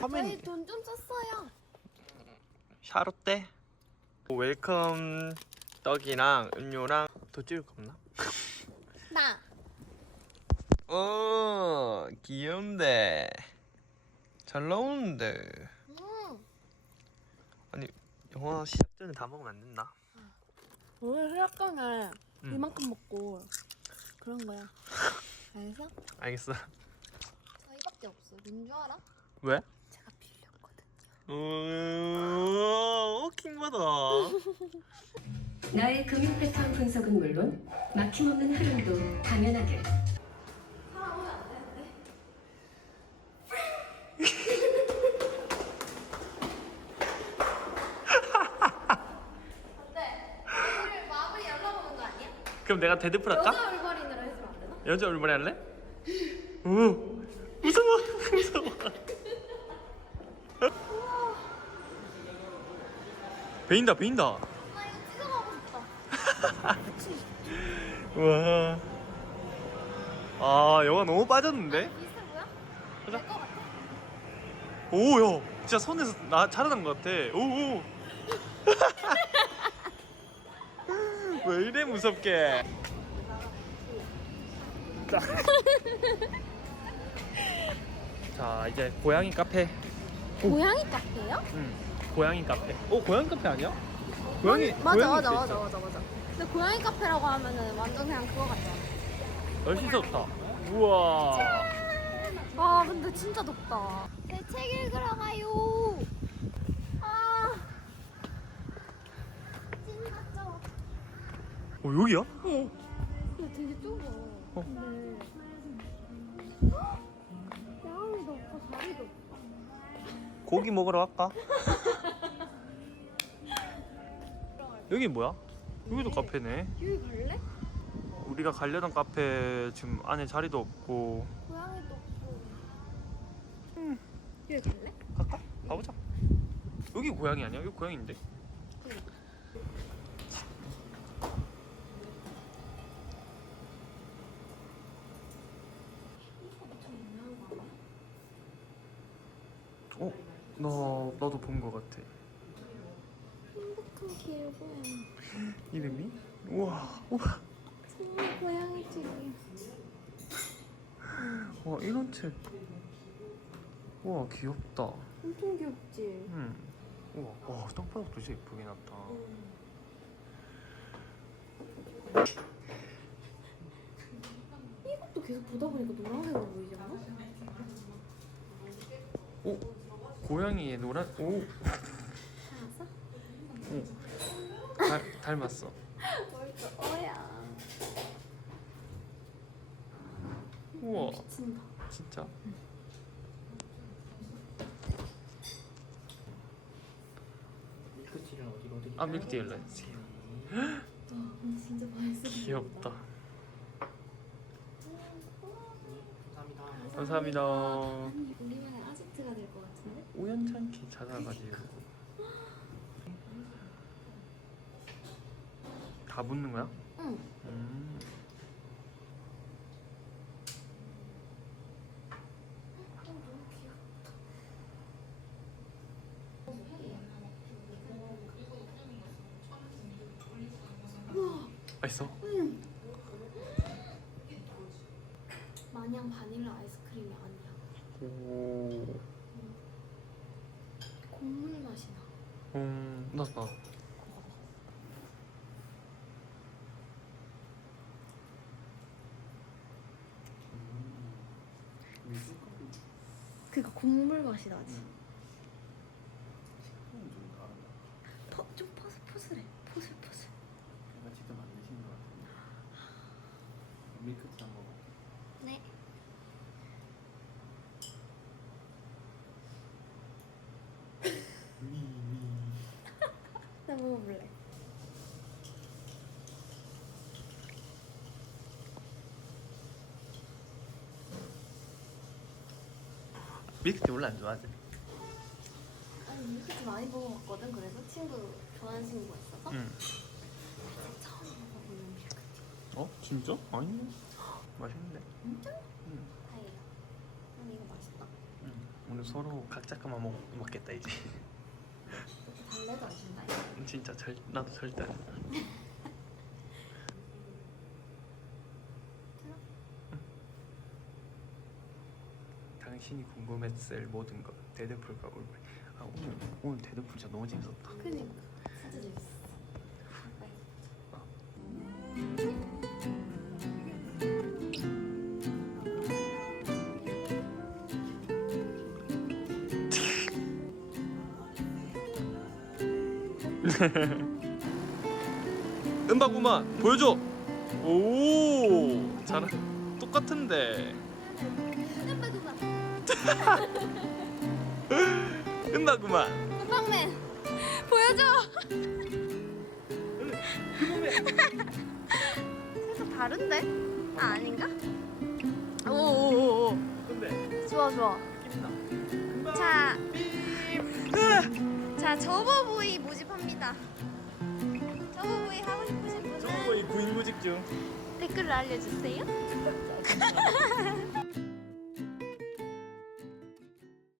엄마. 저희 돈좀 썼어요. 샤롯데 웰컴 떡이랑 음료랑 더 찍을 거 없나? 나. 어 귀여운데 잘 나오는데 음. 영화 시작 전에 다 먹으면 안 된다 오늘 휴학간에 이만큼 먹고 그런 거야. 알겠어? 알겠어 저희밖에 없어. 뭔줄 알아? 왜? 제가 빌렸거든. 오 킹받아 나의 금융 패턴 분석은 물론 막힘없는 흐름도 당연하게? 그럼 내가 데드풀 할까? 여자 얼굴 여자 얼마나 할래? 오 무서워 무서워 베인다 베인다 나 이거 찍어가고 싶다. 와. 아, 영화 너무 빠졌는데? 비슷해 보여? 가자. 될것 같아? 오, 야. 진짜 손에서 나 자라난 것 같아. 오, 오. 왜 이래 무섭게. 자. 자, 이제 고양이 카페. 고양이 카페예요? 응. 고양이 카페. 어, 고양이 카페 아니야? 고양이 맞아 고양이 맞아 맞아 있어. 맞아 맞아. 근데 고양이 카페라고 하면은 완전 그냥 그거 같잖아. 날씨 좋다. 우와. 아 근데 진짜 덥다. 내 책 읽으러 가요. 아. 진짜. 어, 여기야? 어. 근데 되게 좁아. 어. 근데. 야옹이도 없고 자리도 없고. 고기 먹으러 갈까? 여기 뭐야? 여기도 카페네. 여기 갈래? 우리가 가려던 카페 지금 안에 자리도 없고 고양이도 없고. 응. 여기 갈래? 갈까? 가보자. 여기 고양이 아니야? 여기 고양이인데. 어? 나 나도 본 것 같아. 행복한 길고양. 이름이? 우와, 우와, 정말 고양이 책이야. 와 이런 책. 우와 귀엽다. 엄청 귀엽지? 음. 우와, 와 땅바닥도 진짜 예쁘게 났다. 이것도 계속 보다 보니까 노란색으로 보이지 않아? 오, 고양이의 노란. 오, 알았어? 오. 닮, 닮았어. 어야. 우와, 미친다. 진짜. 어디로? 아 밀크티. 와, 근데 진짜 맛있어. 귀엽다. 감사합니다. 감사합니다. 우리만의 아지트가 될 것 우연찮게 찾아가지고. 다 붙는 거야? 응. 음. 맛있어? 응. 마냥 바닐라 아이스크림이 아니야. 오. 곡물 맛이 나. 음, 나도 나. 그니까 곡물 맛이 나지. 식감은 좀 다르다. 퍼, 좀 포슬포슬해. 포슬포슬. 내가 직접 만드신 것 같은데. 밀크티 한번 먹어. 네. 나 먹어볼래. 밀크티 원래 안 좋아하지? 아니 밀크티 많이 먹어봤거든. 그래서 친구 좋아하는 친구가 있어서 응. 처음 먹어보는 밀크티. 어? 진짜? 아니. 맛있는데? 진짜? 응. 다행이다. 난 이거 맛있다. 응. 오늘 서로 각자 것만 먹, 먹겠다 이제. 안 준다. 이거. 진짜 절 나도 절대 안. 해. 당신이 궁금했을 모든 것 데드풀과 울프. 아 오늘 오늘 데드풀 진짜 너무 재밌었다. 그니까 진짜 재밌어. 은바구만 보여줘. 오 잘. 똑같은데. 은바구만. 은방맨 보여줘. 살짝 다른데? 아 아닌가? 오오오오. 근데 좋아 좋아. 힘나. 자, 자 저버부이 모집합니다. 저버부이 하고 싶으신 분은 저거 이 구인구직 중. 댓글로 알려주세요.